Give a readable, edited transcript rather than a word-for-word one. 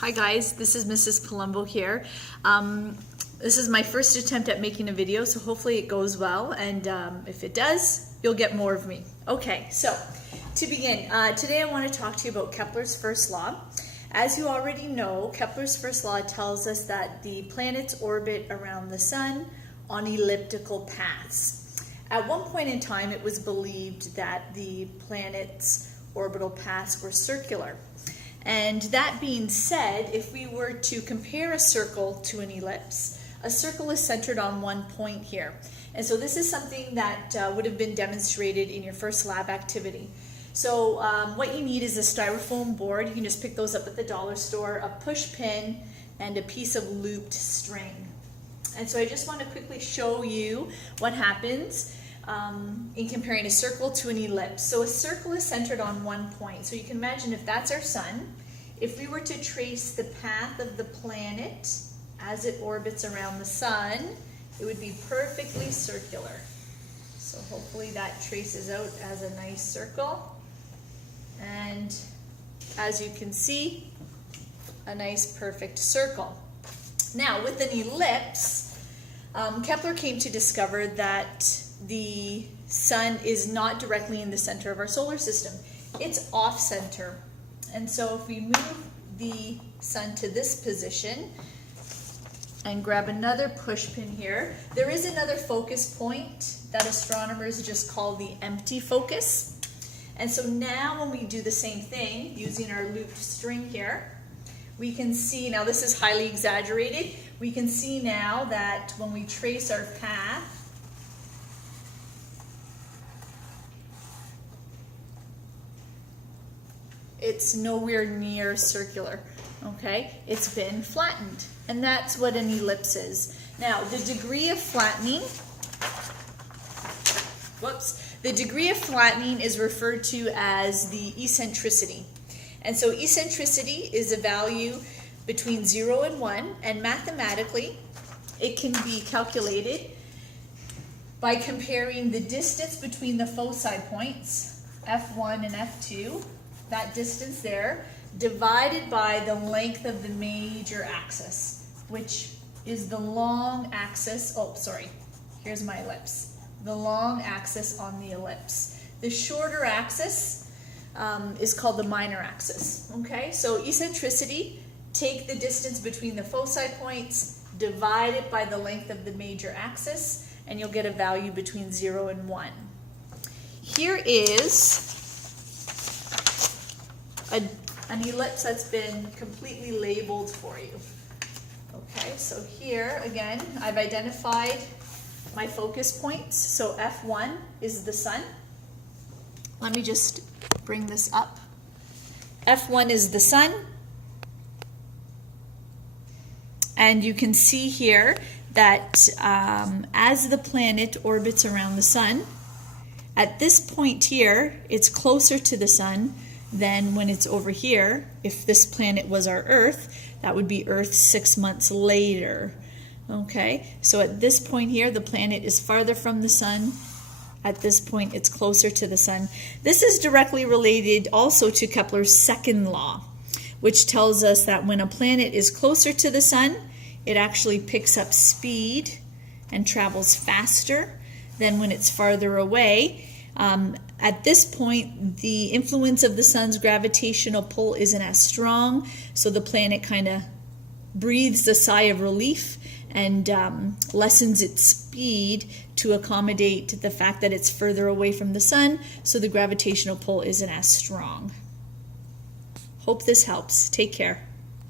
Hi guys, this is Mrs. Palumbo here. This is my first attempt at making a video, so hopefully it goes well, and if it does, you'll get more of me. Okay, so to begin, today I want to talk to you about Kepler's first law. As you already know, Kepler's first law tells us that the planets orbit around the sun on elliptical paths. At one point in time, it was believed that the planets' orbital paths were circular. And that being said, if we were to compare a circle to an ellipse, a circle is centered on one point here. And so this is something that would have been demonstrated in your first lab activity. So what you need is a styrofoam board. You can just pick those up at the dollar store, a push pin, and a piece of looped string. And so I just want to quickly show you what happens in comparing a circle to an ellipse. So a circle is centered on one point. So you can imagine if that's our sun, if we were to trace the path of the planet as it orbits around the sun, it would be perfectly circular. So hopefully that traces out as a nice circle. And as you can see, a nice perfect circle. Now with an ellipse, Kepler came to discover that the sun is not directly in the center of our solar system. It's off center. And so if we move the sun to this position and grab another push pin here, there is another focus point that astronomers just call the empty focus. And so now when we do the same thing using our looped string here, we can see, now this is highly exaggerated, we can see now that when we trace our path, it's nowhere near circular, okay? It's been flattened, and that's what an ellipse is. Now, the degree of flattening, the degree of flattening is referred to as the eccentricity. And so eccentricity is a value between 0 and 1, and mathematically, it can be calculated by comparing the distance between the foci points, F1 and F2, that distance there, divided by the length of the major axis, which is the long axis, here's my ellipse, the long axis on the ellipse. The shorter axis is called the minor axis, okay? So eccentricity, take the distance between the foci points, divide it by the length of the major axis, and you'll get a value between 0 and 1. Here is an ellipse that's been completely labeled for you. Okay, so here again, I've identified my focus points. So F1 is the sun. Let me just bring this up. F1 is the sun. And you can see here that as the planet orbits around the sun, at this point here, it's closer to the sun than when it's over here. If this planet was our Earth, that would be Earth 6 months later. Okay, so at this point here, the planet is farther from the sun. At this point, it's closer to the sun. This is directly related also to Kepler's second law, which tells us that when a planet is closer to the sun, it actually picks up speed and travels faster than when it's farther away. At this point, the influence of the sun's gravitational pull isn't as strong, so the planet kind of breathes a sigh of relief and lessens its speed to accommodate the fact that it's further away from the sun, so the gravitational pull isn't as strong. Hope this helps. Take care.